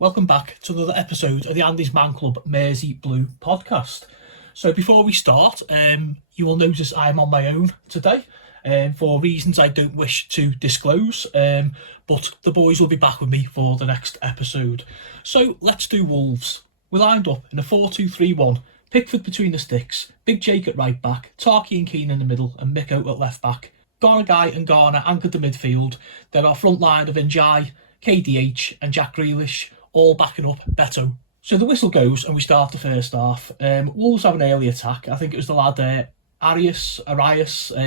Welcome back to another episode of the Andy's Man Club Mersey Blue podcast. So before we start, you will notice I'm on my own today for reasons I don't wish to disclose, but the boys will be back with me for the next episode. So let's do Wolves. We're lined up in a 4-2-3-1, Pickford between the sticks, Big Jake at right back, Tarky and Keane in the middle and Miko at left back. Guy and Garner anchored the midfield. Then our front line of Njai, KDH and Jack Grealish, all backing up Beto. So the whistle goes and we start the first half. Wolves have an early attack. I think it was the lad Arias.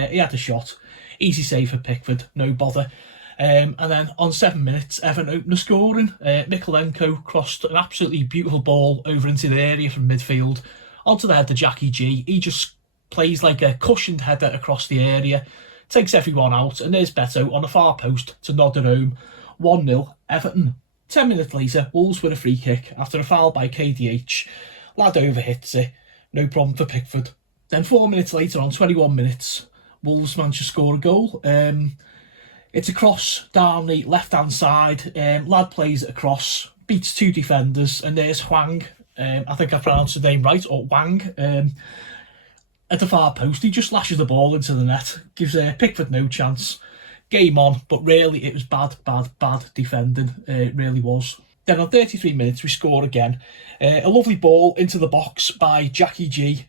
He had a shot. Easy save for Pickford, no bother. And then on 7 minutes, Everton opened the scoring. Mikolenko crossed an absolutely beautiful ball over into the area from midfield, onto the head of Jackie G. He just plays like a cushioned header across the area, takes everyone out, and there's Beto on the far post to nod it home. 1-0 Everton. 10 minutes later, Wolves with a free kick after a foul by KDH. Lad overhits it, no problem for Pickford. Then 4 minutes later, on 21 minutes, Wolves managed to score a goal. It's a cross down the left-hand side. Lad plays it across, beats two defenders, and there's Hwang. I think I pronounced the name right, or Wang. At the far post, he just lashes the ball into the net, gives Pickford no chance. Game on, but really it was bad defending. It really was. Then on 33 minutes we score again. A lovely ball into the box by Jackie G.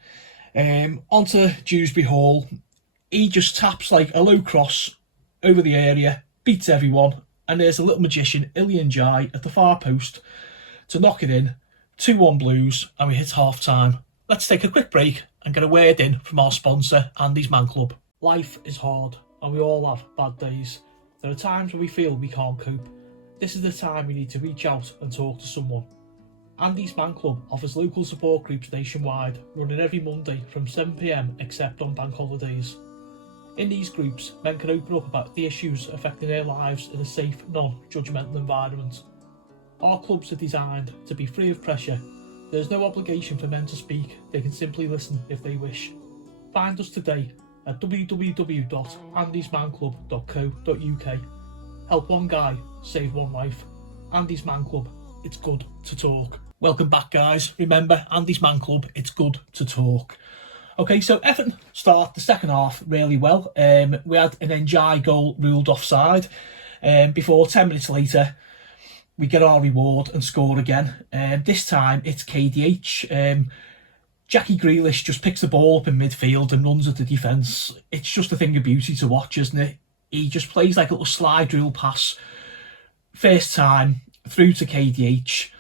Onto Dewsbury Hall. He just taps like a low cross over the area, beats everyone, and there's a little magician, Ilian Jai, at the far post to knock it in. 2-1 Blues, and we hit half time. Let's take a quick break and get a word in from our sponsor, Andy's Man Club. Life is hard, and we all have bad days. There are times when we feel we can't cope. This is the time we need to reach out and talk to someone. Andy's Man Club offers local support groups nationwide, running every Monday from 7 p.m, except on bank holidays. In these groups, men can open up about the issues affecting their lives in a safe, non-judgmental environment. Our clubs are designed to be free of pressure. There is no obligation for men to speak, they can simply listen if they wish. Find us today at www.andysmanclub.co.uk. Help one guy, save one life. Andy's Man Club, it's good to talk. Welcome back, guys. Remember, Andy's Man Club, it's good to talk. Okay, so Everton start the second half really well. We had an Njai goal ruled offside before 10 minutes later we get our reward and score again. This time it's KDH. Jackie Grealish just picks the ball up in midfield and runs at the defence. It's just a thing of beauty to watch, isn't it? He just plays like a little slide drill pass. First time through to KDH.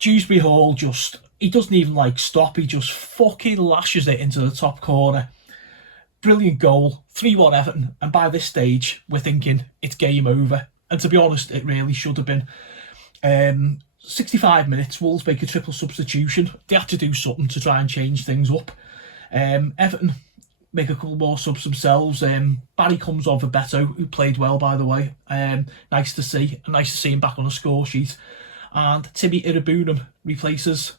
Dewsbury Hall he doesn't even stop. He just fucking lashes it into the top corner. Brilliant goal. 3-1 Everton. And by this stage, we're thinking it's game over. And to be honest, it really should have been. 65 minutes, Wolves make a triple substitution. They had to do something to try and change things up. Everton make a couple more subs themselves. Barry comes on for Beto, who played well, by the way. Nice to see. Nice to see him back on the score sheet. And Timmy Irabunam replaces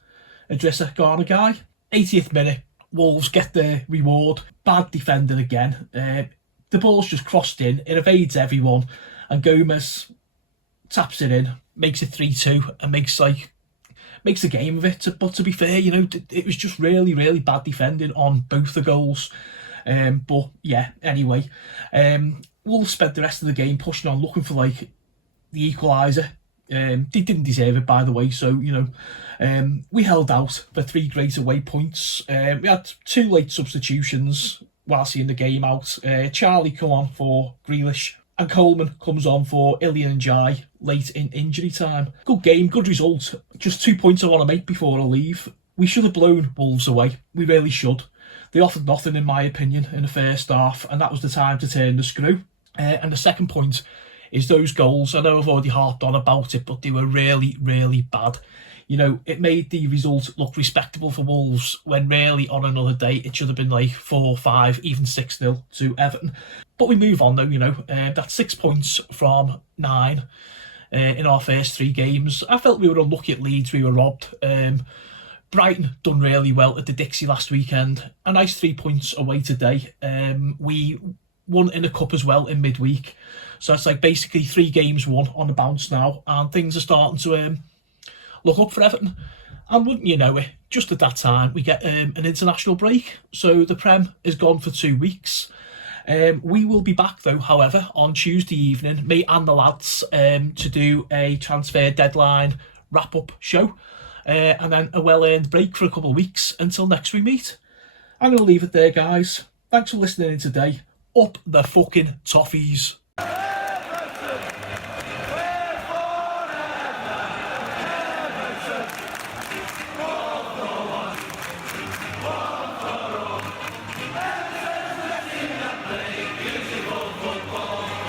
Idrissa Garner guy. 80th minute, Wolves get their reward. Bad defending again. The ball's just crossed in. It evades everyone. And Gomez taps it in, makes it 3-2 and makes a game of it. But to be fair, it was just really bad defending on both the goals. But yeah, anyway, Wolves spent the rest of the game pushing on, looking for the equaliser. They didn't deserve it, by the way, so we held out for 3 great away points. We had 2 late substitutions while seeing the game out. Charlie come on for Grealish, and Coleman comes on for Ilian Njai late in injury time. Good game, good result. Just 2 points I want to make before I leave. We should have blown Wolves away. We really should. They offered nothing, in my opinion, in the first half, and that was the time to turn the screw. And the second point is those goals. I know I've already harped on about it, but they were really bad. It made the result look respectable for Wolves when really on another day it should have been 4-5, even 6-0 to Everton. But we move on though, that's 6 points from 9 in our first 3 games. I felt we were unlucky at Leeds, we were robbed. Brighton done really well at the Dixie last weekend. A nice 3 points away today. We won in a cup as well in midweek. So it's basically 3 games won on the bounce now, and things are starting to look up for Everton. And wouldn't you know it, just at that time we get an international break, so the Prem is gone for 2 weeks. We will be back though, however, on Tuesday evening, me and the lads, to do a transfer deadline wrap-up show, and then a well-earned break for a couple of weeks until next we meet. I'm going to leave it there, guys. Thanks for listening in today. Up the fucking Toffees.